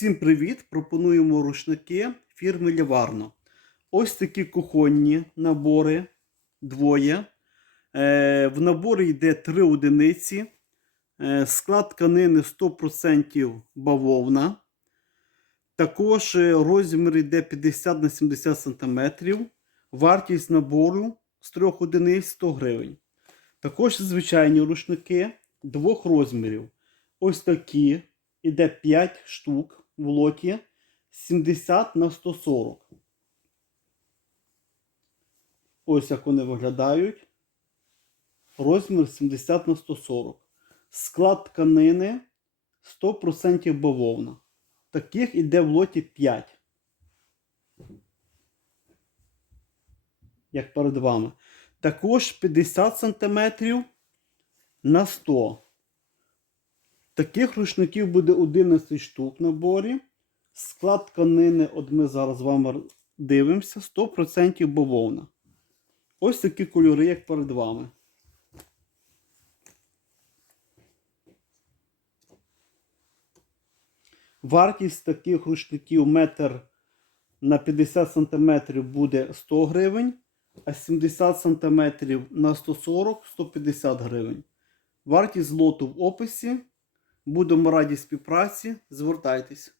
Всім привіт! Пропонуємо рушники фірми Ляварно. Ось такі кухонні набори двоє. Е, в наборі йде три одиниці. Е, склад тканини 100% бавовна. Також е, розмір йде 50 на 70 см. Вартість набору з трьох одиниць 100 гривень. Також звичайні рушники двох розмірів. Ось такі. Іде 5 штук в лоті 70 на 140. Ось як вони виглядають. Розмір 70 на 140. Склад тканини 100% бавовна. Таких іде в лоті 5. Як перед вами. Також 50 см на 100 Таких рушників буде 11 штук в наборі. Склад тканини, от ми зараз з вами дивимося, 100% бавовна. Ось такі кольори, як перед вами. Вартість таких рушників метр на 50 см буде 100 гривень, а 70 см на 140 150 гривень. Вартість лоту в описі. Будемо раді співпраці. Звертайтесь.